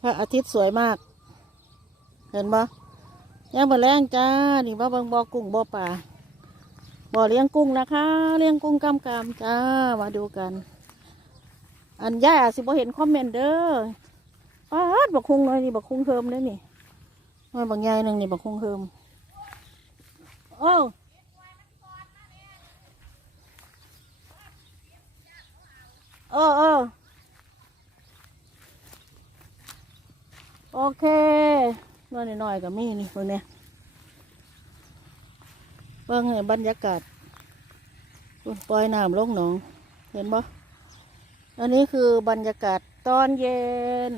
พระอาทิตย์สวยมาก เห็นปะย่างบะแรงจ้า นี่ว่าเบิงบ่อกุ้งบ่อป่าบ่อเลี้ยงกุ้งนะคะ เลี้ยงกุ้งกำกำจ้า มาดูกัน อันย่าอาจสิบ่เห็นคอมเมนต์เด้อป้าดบักคุงเลยนี่บักคุงเฮิมเลยนี่มันบางใหญ่หนึ่งนี่บักคุงเฮิมโอ้เออเออ โอเคน้อยหน่อยๆกับมีนี่คนเนี้ยเบิ่งให้บรรยากาศปล่อยน้ำลงหนอง เห็นบ่อันนี้คือบรรยากาศตอนเย็น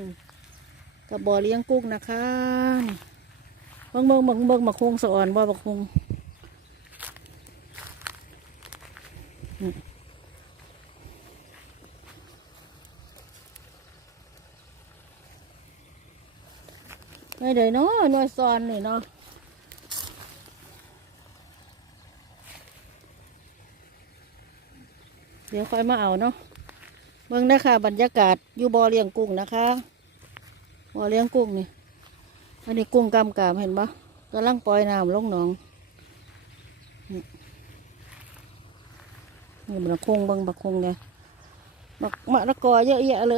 กับบ่อเลี้ยงกุ้งนะคะเบิ่งเบิ่งเบิ่งเบิ่งมาคุงสะอ่อนบ่บักคุง ไม่ได้เนาะหน่วยซอนนี่เนาะเดี๋ยวค่อยมาเอาเนาะเบิ่งนะคะบรรยากาศอยู่บ่อเลี้ยงกุ้งนะคะบ่อเลี้ยงกุ้งนี่ อันนี้กุ้งกำกามเห็นปะกำลังปล่อยน้ำลงหนอง นี่บักคงเบังบักคงเนี่ยบักมะละกอเยอะแยะเล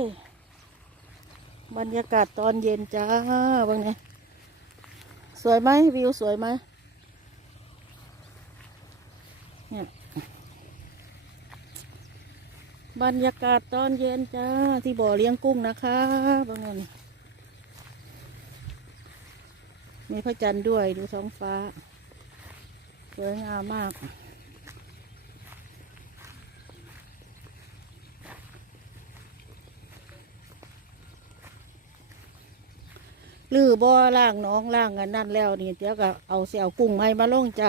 ย บรรยากาศตอนเย็นจ้าบังเนี่ยสวยไหมวิวสวยไหมเนี่ยบรรยากาศตอนเย็นจ้าที่บ่อเลี้ยงกุ้งนะคะบังเนี่ยมีพระจันทร์ด้วยดูท้องฟ้า สวยงามมาก ลือบ่อล่างน้องล่างกันนั่นแล้วนี่เดี๋ยวก็เอาเสียวกุ้งไม้มาลงจ้ะ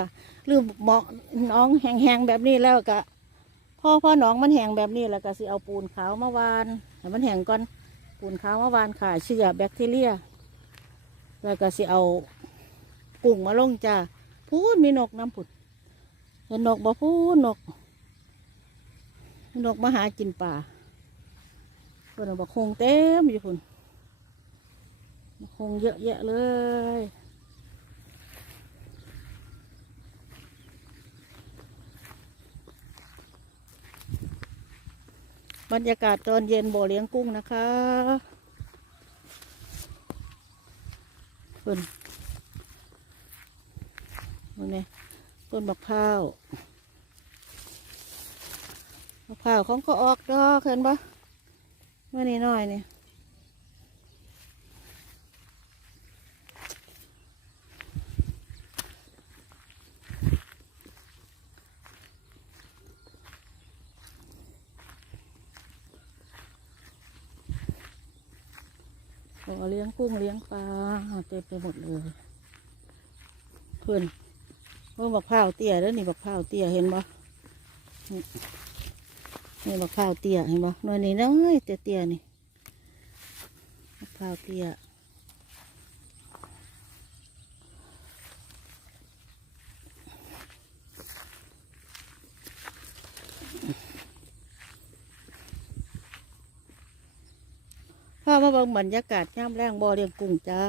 ลือเหมาะน้องแห้งๆแบบนี้แล้วก็พ่อพ่อน้องมันแห้งแบบนี้แล้วก็สิเอาปูนขาวมาวานให้มันแห้งก่อนปูนขาวมาวานขาเชื้อแบคทีเรีย แล้วก็สิเอากุ้งมาลงจ้าพูดมีนกน้ำผุดเห็นนกบ่พูดนก นกมาหากินป่าเพิ่นเอาบักคงเต็มอยู่พุ่น คงเยอะแยะเลยบรรยากาศตอนเย็นบ่อเลี้ยงกุ้งนะคะเพิ่นนี่ต้นบักพร้าวบักพร้าวของก็ออกดอกเห็นปะเมื่อนี้น้อยเนี่ยง กุ้งเลี้ยงปลาเต็มไปหมดเลยเพื่อนเพิ่อบักพ้าวเตี้ยแล้วนี่บักพ้าวเตี้ยเห็นปะนี่นี่บักพ้าวเตี้ยเห็นปะน้อยนี่น้อยเตี้ยเตี้ยนี่บักพ้าวเตี้ยามาเบิ่งบรรยากาศย่ำแรงบ่อเลี้ยงกุ้งจ้า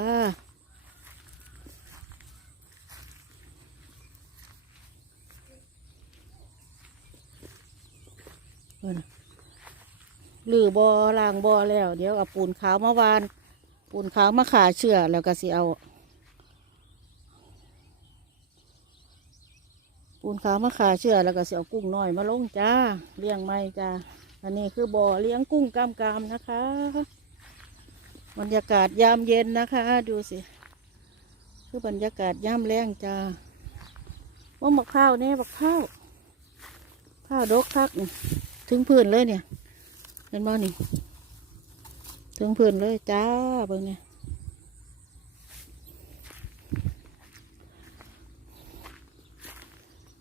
เพิ่นหรือบ่อล่างบ่อแล้ว เดี๋ยวเอาปูนขาวมาวาน ปูนขาวมาขาเชื่อแล้วก็สิเอา ปูนขาวมาขาเชื่อแล้วก็สิเอากุ้งน้อยมาลงจ้าเลี้ยงไม่จ้าอันนี้คือบ่อเลี้ยงกุ้งกามกามนะคะ บรรยากาศยามเย็นนะคะ ดูสิ คือบรรยากาศยามแรงจ้าว่าบักข้าวเนี่ยบักข้าวข้าวดกคักนี่ถึงพื้นเลยเนี่ย เห็นบ่นี่ ถึงพื้นเลยจ้าเบิ่งเนี่ย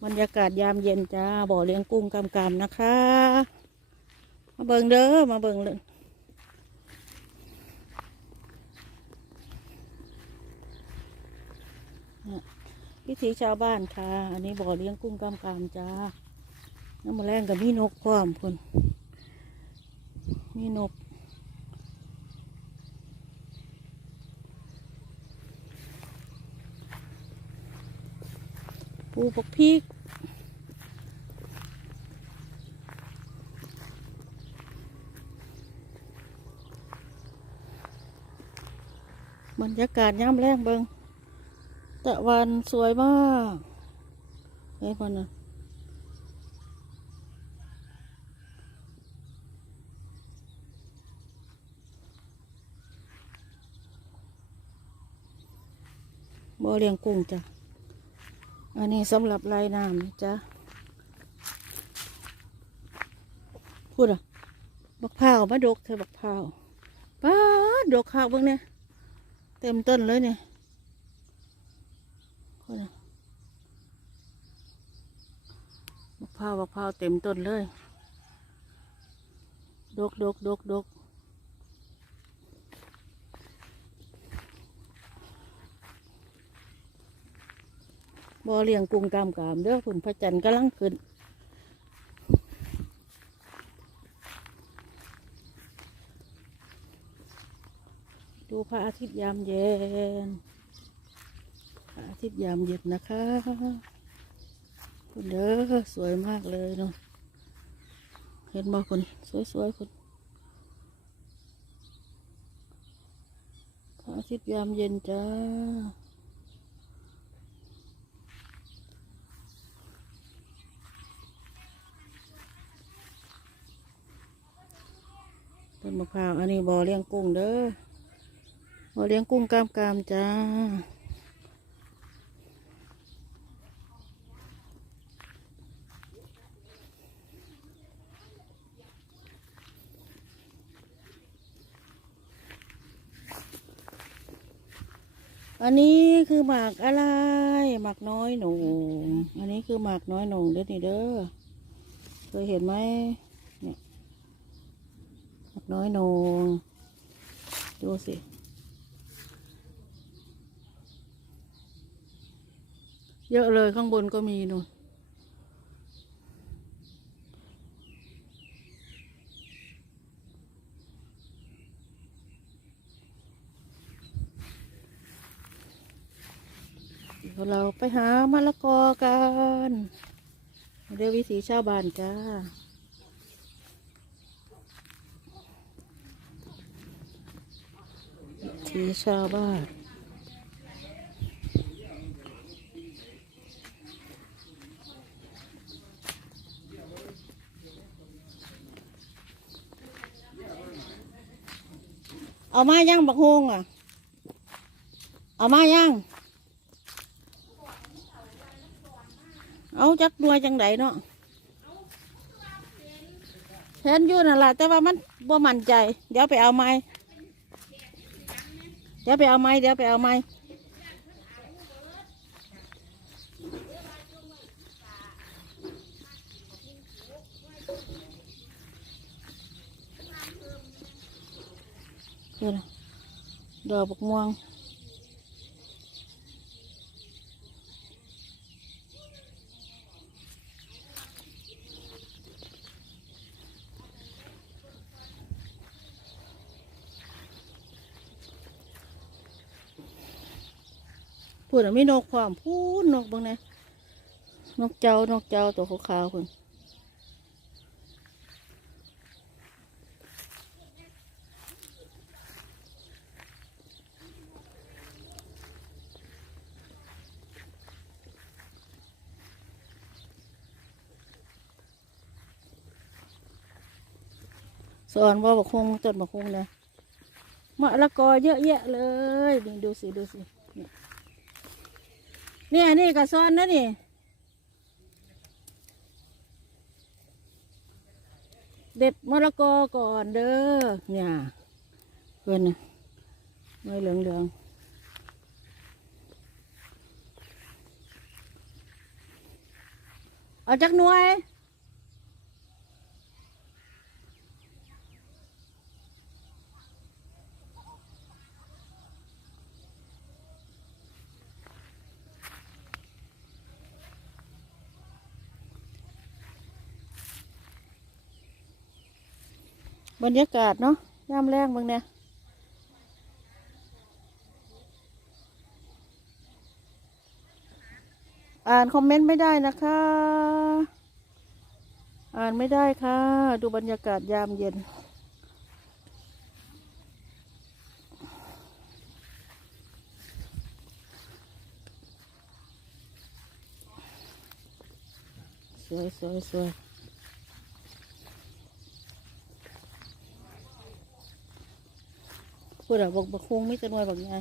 บรรยากาศยามเย็นจ้าบ่อเลี้ยงกุ้งกำกำนะคะ มาเบิ่งเด้อมาเบิ่งเลย พิธีชาวบ้านค่ะ อันนี้บ่อเลี้ยงกุ้งกามกามจ้า น้ำมแรงกับมีนกความคุณมีนก ปูปกพีกบรรยากาศย้ำแรงเบิง ตะวันสวยมากเฮ้ยพ่อนะบ่เลี้ยงกุ้งจ้ะ อันนี้สำหรับลายน้ำจ้ะ พูดอะ บักพร้าวมาดกเธอบักพร้าวป้าดดกข้าวเบิ่งเนี่ย เต็มต้นเลยเนี่ย คนน่ะบักพร้าวบกพร้าวเต็มต้นเลย ดกดกดกดกบ่อเลี้ยงกุ้งกามกามเด้อคุณพระจันทร์กำลังขึ้นดูพระอาทิตย์ยามเย็น อาทิตย์ยามเย็นนะคะคุณเด้อสวยมากเลยเนาะเห็นบ่คนสวยๆคนอาทิตย์ยามเย็นจ้าต้นมะพร้าวอันนี้บ่อเลี้ยงกุ้งเด้อบ่อเลี้ยงกุ้งกล้ามกามจ้า อันนี้คือหมากอะไรหมากน้อยหนูอันนี้คือหมากน้อยหนูเด้อนี่เด้อเคยเห็นไหมเนี่ยหมากน้อยหนูดูสิเยอะเลยข้างบนก็มีนู่น เราไปหามะละกอกันเรียกวิถีชาวบ้านจ้าวิถีชาวบ้านเอามายังบักฮงอะ เอามายัง เอาจักหน่วยจังไดเนาะเห็นอยู่นั่นแหละแต่ว่ามันบ่มั่นใจ เดี๋ยวไปเอาไม้เดี๋ยวไปเอาไม้เดี๋ยวไปเอาไม้คืออะไรดอกบักม่วง พูดอะไม่นกความพูดนกบ้างนะนกเจ้านกเจ้าตัวขาวๆคนสอนว่าบักคงต้นบักคงนะมะละกอเยอะแยะเลยดูสิดูสิ เนี่ยนี่กระซ้อนนะนี่เด็ดมะละกอก่อนเด้อเนี่ยเพื่อนนะไม่เหลืองเหลืองๆเอาจักหน่วย บรรยากาศเนาะย่ำแรงบางเนี่ยอ่านคอมเมนต์ไม่ได้นะคะ อ่านไม่ได้ค่ะ ดูบรรยากาศยามเย็น สวยสวยสวย ดอะบกบกคุงไม่จะนวยแบบไง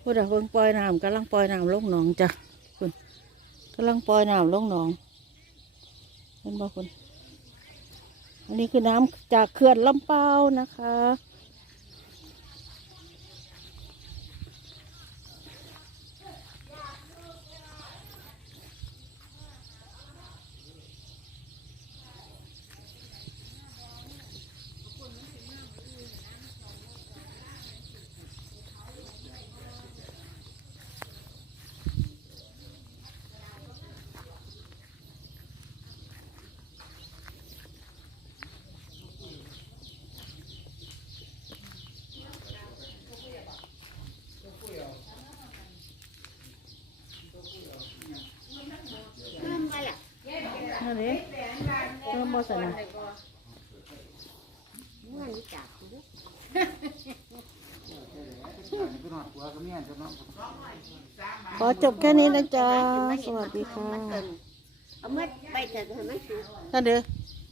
พูดอะเพิ่งปล่อยน้ำกำลังปล่อยน้ำลงหนองจ้ะคุณกำลังปล่อยน้ำลงหนองเห็นบ่คุณอันนี้คือน้ำจากเขื่อนลำเปานะคะ นั่นเองเริ่มบอสนะขอจบแค่นี้นะจ๊ะ สวัสดีค่ะเอาเมื่อไปเถอะให้มันสุกนั่นเด้อ